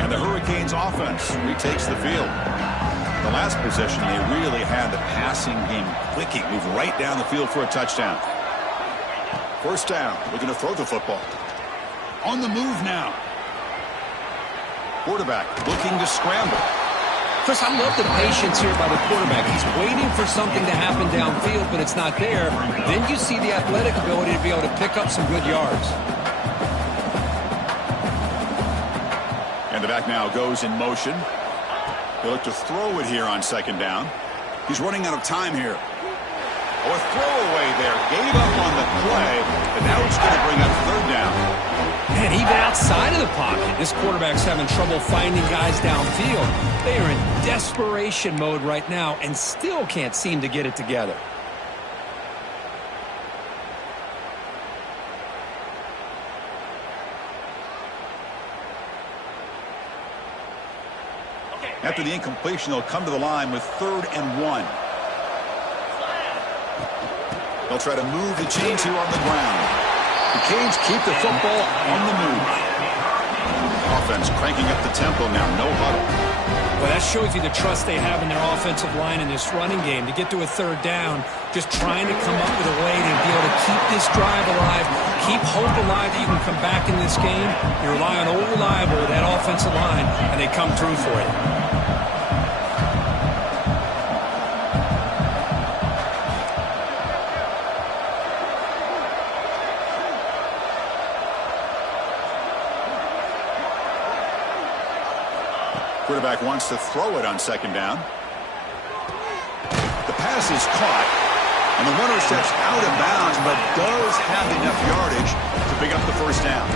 And the Hurricanes offense retakes the field. The last possession, they really had the passing game clicking. Moved right down the field for a touchdown. First down, looking to throw the football. On the move now. Quarterback looking to scramble. Chris, I love the patience here by the quarterback. He's waiting for something to happen downfield, but it's not there. Then you see the athletic ability to be able to pick up some good yards. And the back now goes in motion. They look to throw it here on second down. He's running out of time here. Oh, a throwaway there. Gave up on the play, but now it's going to bring up third down. Man, even outside of the pocket, this quarterback's having trouble finding guys downfield. They are in desperation mode right now and still can't seem to get it together. After the incompletion, they'll come to the line with 3rd and 1. They'll try to move the chains here on the ground. The Canes keep the football on the move. Offense cranking up the tempo now, no huddle. Well, that shows you the trust they have in their offensive line in this running game. To get to a third down, just trying to come up with a way to be able to keep this drive alive, keep hope alive that you can come back in this game. You rely on old reliable, that offensive line, and they come through for you. Quarterback wants to throw it on second down. The pass is caught, and the runner steps out of bounds, but does have enough yardage to pick up the first down.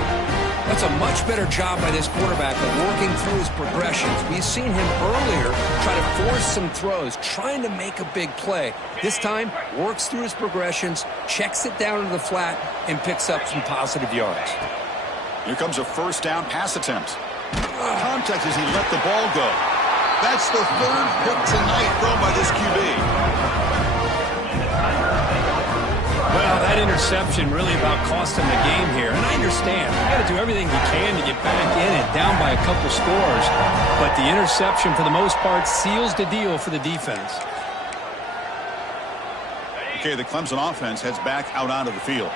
That's a much better job by this quarterback of working through his progressions. We've seen him earlier try to force some throws, trying to make a big play. This time, works through his progressions, checks it down to the flat, and picks up some positive yards. Here comes a first down pass attempt. Contact as he let the ball go. That's the 3rd pick tonight thrown by this QB. Well, that interception really about cost him the game here. And I understand. You got to do everything you can to get back in and down by a couple scores. But the interception, for the most part, seals the deal for the defense. Okay, the Clemson offense heads back out onto the field.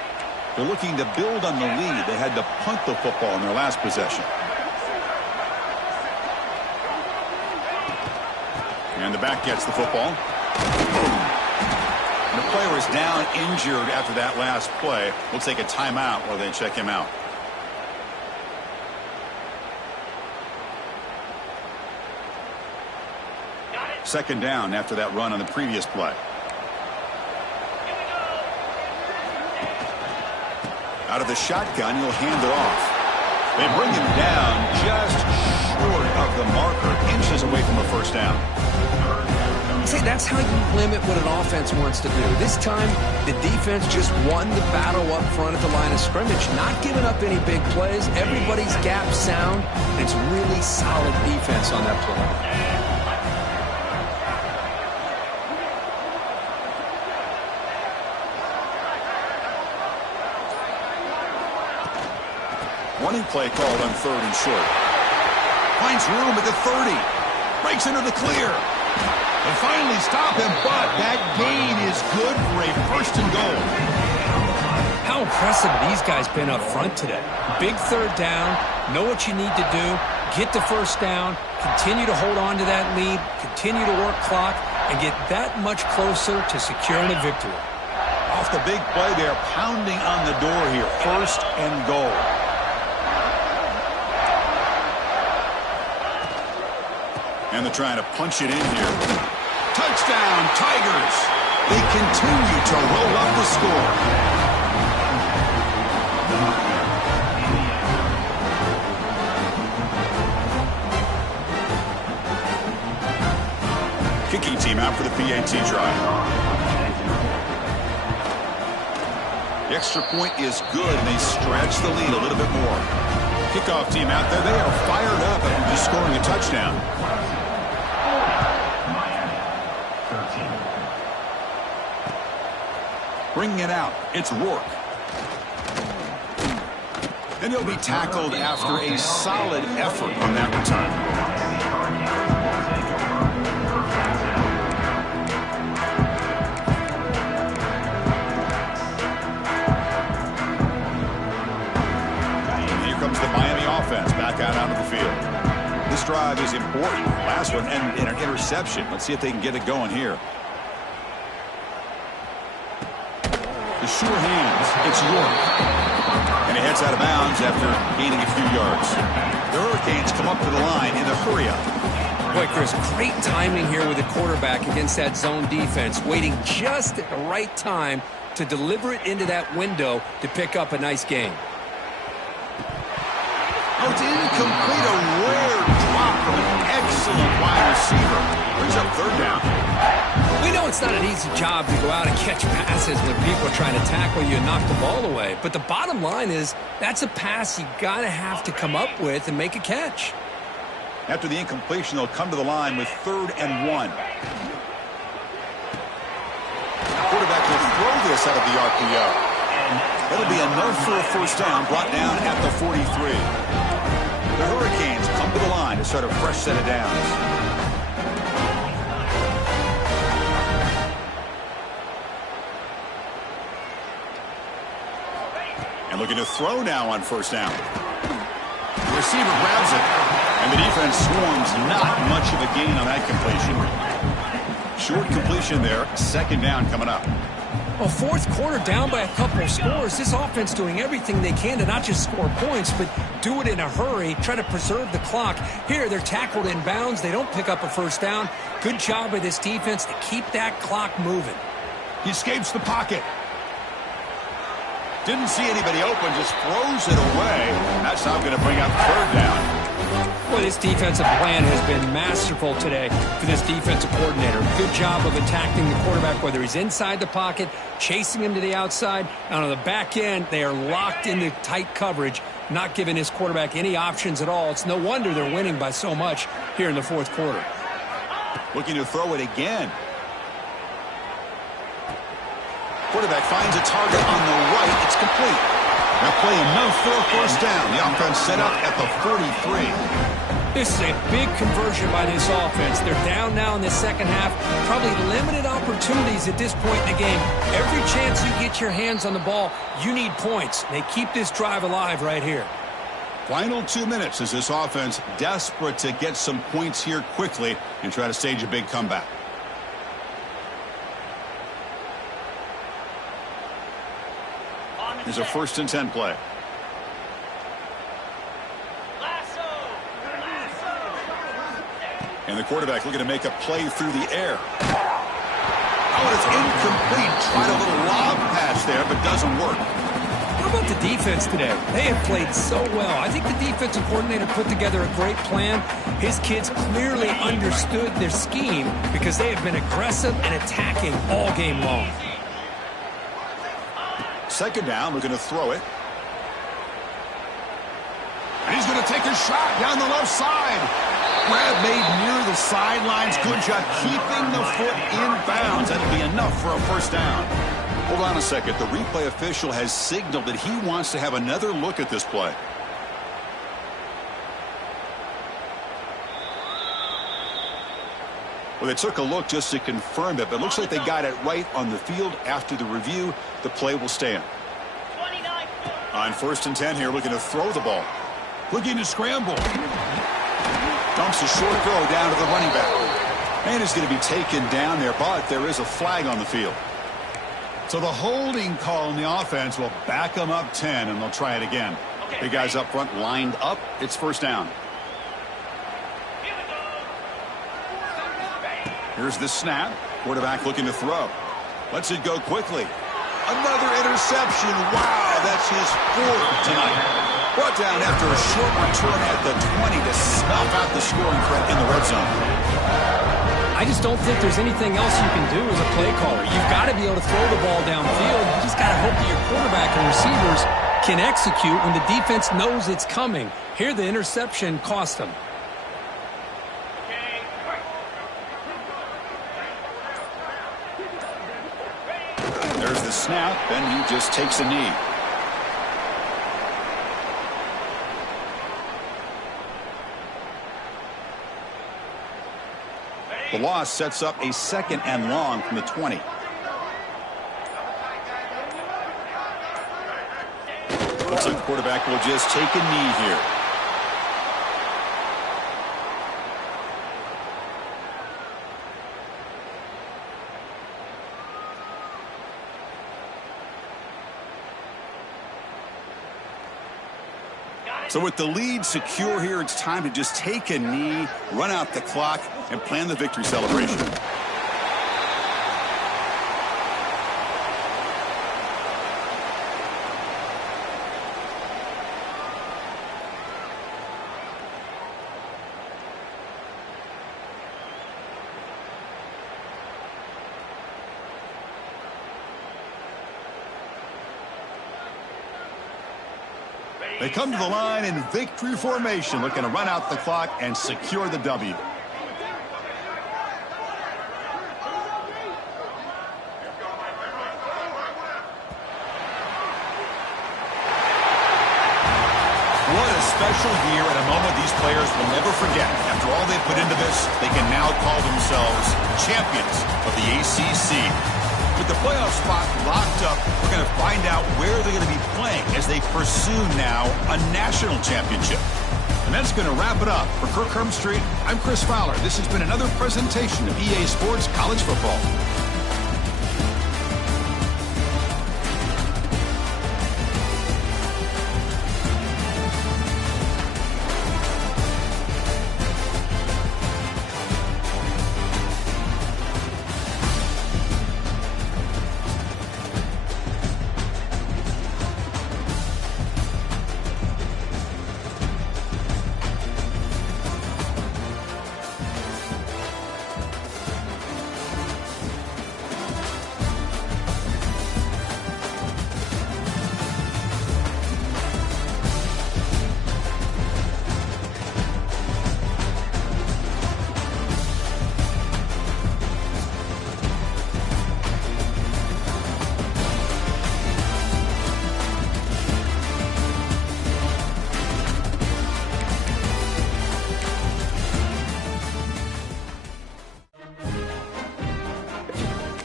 They're looking to build on the lead. They had to punt the football in their last possession. And the back gets the football. And the player is down injured after that last play. We'll take a timeout while they check him out. Second down after that run on the previous play. Out of the shotgun, he'll hand it off. They bring him down just short of the marker, inches away from a first down. See, that's how you limit what an offense wants to do. This time, the defense just won the battle up front at the line of scrimmage, not giving up any big plays. Everybody's gap sound, and it's really solid defense on that play. Running play called on 3rd and short. Finds room at the 30. Breaks into the clear. They finally stop him, but that gain is good for a 1st and goal. How impressive have these guys been up front today? Big third down, know what you need to do, get the first down, continue to hold on to that lead, continue to work clock, and get that much closer to securing a victory. Off the big play there, pounding on the door here. 1st and goal. And they're trying to punch it in here. Touchdown, Tigers! They continue to roll up the score. Kicking team out for the PAT drive. The extra point is good, and they stretch the lead a little bit more. Kickoff team out there. They are fired up after just scoring a touchdown. Bringing it out, it's Rourke. And he'll be tackled after a solid effort on that return. drive is important. Last one, and an interception. Let's see if they can get it going here. The sure hands. It's York. And he heads out of bounds after gaining a few yards. The Hurricanes come up to the line in the hurry-up. Boy, Chris, great timing here with the quarterback against that zone defense, waiting just at the right time to deliver it into that window to pick up a nice gain. Oh, it's incomplete. A rare drop from an excellent wide receiver. Brings up third down. We know it's not an easy job to go out and catch passes when people are trying to tackle you and knock the ball away. But the bottom line is that's a pass you got to have to come up with and make a catch. After the incompletion, they'll come to the line with 3rd and 1. Quarterback will throw this out of the RPO. That'll be enough for a first down, brought down at the 43. The Hurricanes come to the line to start a fresh set of downs. And looking to throw now on first down. The receiver grabs it, and the defense swarms. Not much of a gain on that completion. Short completion there, 2nd down coming up. Well, 4th quarter down by a couple of scores. This offense doing everything they can to not just score points, but do it in a hurry, try to preserve the clock. Here, they're tackled in bounds. They don't pick up a first down. Good job by this defense to keep that clock moving. He escapes the pocket. Didn't see anybody open, just throws it away. That's not going to bring up 3rd down. Well, this defensive plan has been masterful today for this defensive coordinator. Good job of attacking the quarterback, whether he's inside the pocket, chasing him to the outside. And on the back end, they are locked into tight coverage, not giving his quarterback any options at all. It's no wonder they're winning by so much here in the 4th quarter. Looking to throw it again. Quarterback finds a target on the right. It's complete. Now play enough for a first down. The offense set up at the 43. This is a big conversion by this offense. They're down now in the second half. Probably limited opportunities at this point in the game. Every chance you get your hands on the ball, you need points. They keep this drive alive right here. Final 2 minutes as this offense desperate to get some points here quickly and try to stage a big comeback. Here's a 1st and 10 play. And the quarterback looking to make a play through the air. Oh, it's incomplete. Tried a little lob pass there, but doesn't work. How about the defense today? They have played so well. I think the defensive coordinator put together a great plan. His kids clearly understood their scheme because they have been aggressive and attacking all game long. 2nd down, looking to throw it. And he's going to take a shot down the left side. Grab made near the sidelines. Good job keeping the foot in bounds. That'll be enough for a first down. Hold on a second. The replay official has signaled that he wants to have another look at this play. Well, they took a look just to confirm it, but it looks like they got it right on the field. After the review, the play will stand. On 1st and 10 here, looking to throw the ball. Looking to scramble. Dumps a short throw down to the running back. And is going to be taken down there, but there is a flag on the field. So the holding call in the offense will back them up 10, and they'll try it again. The guys up front lined up. It's first down. Here's the snap. Quarterback looking to throw. Lets it go quickly. Another interception. Wow, that's his 4th tonight. Brought down after a short return at the 20 to snuff out the scoring threat in the red zone. I just don't think there's anything else you can do as a play caller. You've got to be able to throw the ball downfield. You just got to hope that your quarterback and receivers can execute when the defense knows it's coming. Here, the interception cost them. There's the snap, and he just takes a knee. The loss sets up a 2nd and long from the 20. Looks like the quarterback will just take a knee here. So with the lead secure here, it's time to just take a knee, run out the clock, and plan the victory celebration. They come to the line in victory formation, looking to run out the clock and secure the W. What a special year and a moment these players will never forget. After all they put into this, they can now call themselves champions of the ACC. With the playoff spot locked up, we're going to find out where they're going to be playing as they pursue now a national championship. And that's going to wrap it up. For Kirk Street, I'm Chris Fowler. This has been another presentation of EA Sports College Football.